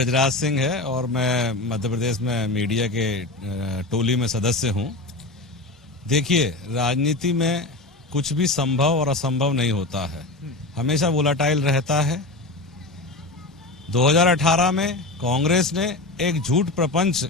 ब्रजराज सिंह है और मैं मध्य प्रदेश में मीडिया के टोली में सदस्य हूं। देखिए, राजनीति में कुछ भी संभव और असंभव नहीं होता है, हमेशा वोलाटाइल रहता है। 2018 में कांग्रेस ने एक झूठ प्रपंच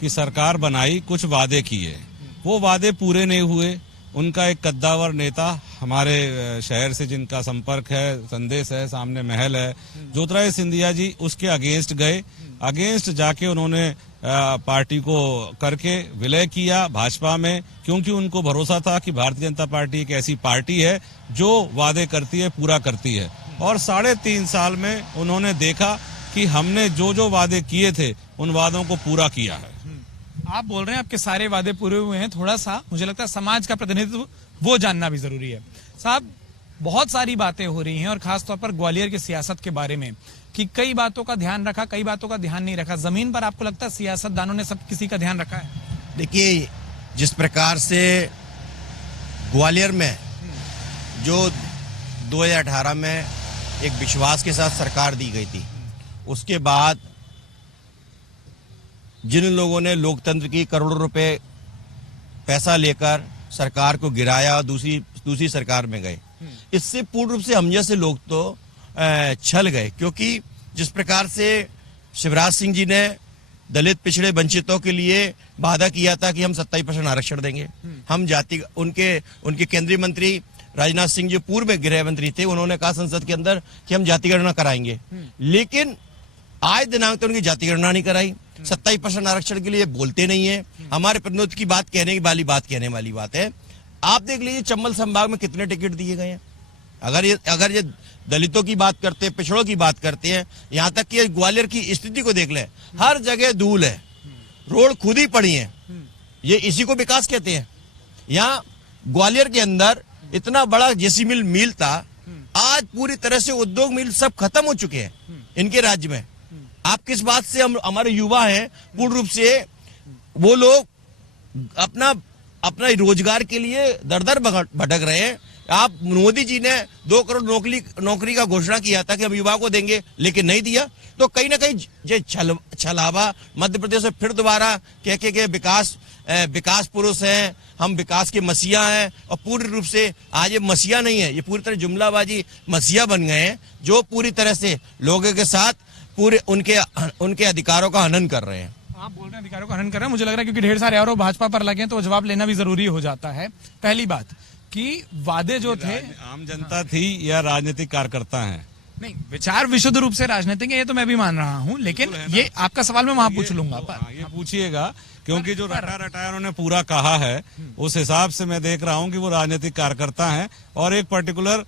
की सरकार बनाई, कुछ वादे किए, वो वादे पूरे नहीं हुए। उनका एक कद्दावर नेता हमारे शहर से जिनका संपर्क है, संदेश है, सामने महल है, ज्योतिरादित्य सिंधिया जी उसके अगेंस्ट गए। अगेंस्ट जाके उन्होंने पार्टी को करके विलय किया भाजपा में, क्योंकि उनको भरोसा था कि भारतीय जनता पार्टी एक ऐसी पार्टी है जो वादे करती है, पूरा करती है। और 3.5 साल में उन्होंने देखा कि हमने जो जो वादे किए थे उन वादों को पूरा किया है। आप बोल रहे हैं आपके सारे वादे पूरे हुए हैं, थोड़ा सा मुझे लगता है समाज का प्रतिनिधित्व वो जानना भी जरूरी है। साहब, बहुत सारी बातें हो रही हैं और खासतौर पर ग्वालियर की सियासत के बारे में कि कई बातों का ध्यान रखा, कई बातों का ध्यान नहीं रखा। जमीन पर आपको लगता है सियासतदानों ने सब किसी का ध्यान रखा है? देखिए, जिस प्रकार से ग्वालियर में जो 2018 में एक विश्वास के साथ सरकार दी गई थी, उसके बाद जिन लोगों ने लोकतंत्र की करोड़ों रुपए पैसा लेकर सरकार को गिराया और दूसरी सरकार में गए, इससे पूर्ण रूप से हम जैसे लोग तो छल गए। क्योंकि जिस प्रकार से शिवराज सिंह जी ने दलित पिछड़े वंचितों के लिए वादा किया था कि हम 27% आरक्षण देंगे, हम जाति उनके केंद्रीय मंत्री राजनाथ सिंह जो पूर्व में गृह मंत्री थे, उन्होंने कहा संसद के अंदर कि हम जाति गणना कराएंगे, लेकिन आज दिनांक तो उनकी जाति गणना नहीं कराई। 27% आरक्षण के लिए बोलते नहीं है। हमारे प्रतिनिधि की बात कहने वाली बात है। आप देख लीजिए चंबल संभाग में कितने टिकट दिए गए हैं। अगर ये दलितों की बात करते हैं, पिछड़ों की बात करते हैं, यहाँ तक कि ग्वालियर की स्थिति को देख ले, हर जगह धूल है, रोड खुद ही पड़ी है। ये इसी को विकास कहते हैं। यहाँ ग्वालियर के अंदर इतना बड़ा जेसी मिल था, आज पूरी तरह से उद्योग मिल सब खत्म हो चुके हैं इनके राज्य में। आप किस बात से हमारे युवा हैं, पूर्ण रूप से वो लोग अपना रोजगार के लिए दर दर भटक रहे हैं। आप मोदी जी ने 2 करोड़ नौकरी का घोषणा किया था कि हम युवा को देंगे, लेकिन नहीं दिया। तो कहीं ना कहीं ये छलावा मध्य प्रदेश में फिर दोबारा कह विकास पुरुष हैं, हम विकास के मसीहा हैं, और पूरी रूप से आज ये मसीहा नहीं है, ये पूरी तरह जुमलाबाजी मसीहा बन गए हैं, जो पूरी तरह से लोगों के साथ पूरे उनके अधिकारों का हनन कर रहे हैं। आप बोल रहे हैं अधिकारों का हनन कर रहे हैं, मुझे लग रहा है क्योंकि ढेर सारे आरोप भाजपा पर लगे हैं तो जवाब लेना भी जरूरी हो जाता है। पहली बात कि वादे जो थे, आम जनता थी या राजनीतिक कार्यकर्ता हैं? नहीं, विचार विशुद्ध रूप से राजनीतिक है, ये तो मैं भी मान रहा हूँ, लेकिन ये आपका सवाल मैं वहां पूछ लूंगा। ये पूछिएगा, क्योंकि जो रटाया उन्होंने पूरा कहा है, उस हिसाब से मैं देख रहा हूँ कि वो राजनीतिक कार्यकर्ता हैं और एक पर्टिकुलर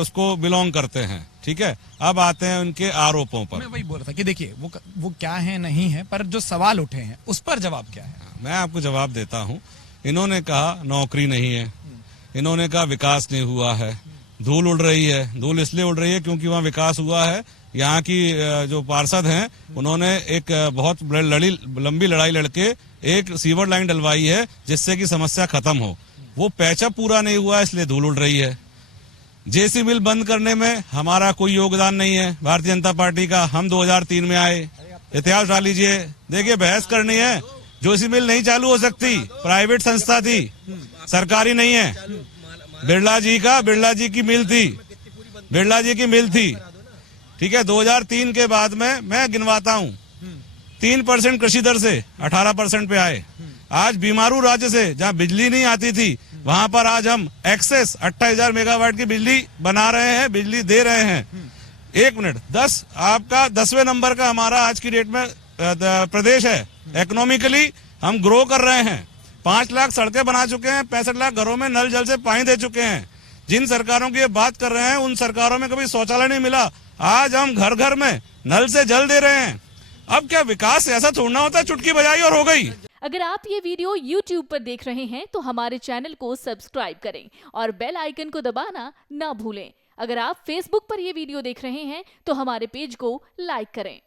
उसको बिलोंग करते हैं। ठीक है, अब आते हैं उनके आरोपों पर। मैं वही बोल रहा था कि देखिए वो क्या है नहीं है, पर जो सवाल उठे हैं उस पर जवाब क्या है? मैं आपको जवाब देता हूँ। इन्होंने कहा नौकरी नहीं है, इन्होंने कहा विकास नहीं हुआ है, धूल उड़ रही है। धूल इसलिए उड़ रही है क्योंकि वहाँ विकास हुआ है। यहाँ की जो पार्षद हैं उन्होंने एक बहुत लंबी लड़ाई लड़के एक सीवर लाइन डलवाई है जिससे कि समस्या खत्म हो। वो पैचा पूरा नहीं हुआ, इसलिए धूल उड़ रही है। जेसी मिल बंद करने में हमारा कोई योगदान नहीं है भारतीय जनता पार्टी का। हम 2003 में आए, इतिहास डाल लीजिए, देखिए बहस करनी है। जेसी मिल नहीं चालू हो सकती, प्राइवेट संस्था थी, सरकारी नहीं है। बिरला जी की मिल थी, बिरला जी की मिल थी। ठीक है, 2003 के बाद में मैं गिनवाता हूँ, 3% कृषि दर से 18% पे आए। आज बीमारू राज्य से जहाँ बिजली नहीं आती थी, वहां पर आज हम एक्सेस 28,000 मेगावाट की बिजली बना रहे हैं, बिजली दे रहे हैं। 1 मिनट, 10वें नंबर का हमारा आज की डेट में प्रदेश है। इकोनॉमिकली हम ग्रो कर रहे हैं। 5 लाख सड़कें बना चुके हैं, 65 लाख घरों में नल जल से पानी दे चुके हैं। जिन सरकारों की ये बात कर रहे हैं, उन सरकारों में कभी शौचालय नहीं मिला। आज हम घर घर में नल से जल दे रहे हैं। अब क्या विकास ऐसा छोड़ना होता है, चुटकी बजाई और हो गई। अगर आप ये वीडियो YouTube पर देख रहे हैं तो हमारे चैनल को सब्सक्राइब करें और बेल आइकन को दबाना ना भूलें। अगर आप Facebook पर ये वीडियो देख रहे हैं तो हमारे पेज को लाइक करें।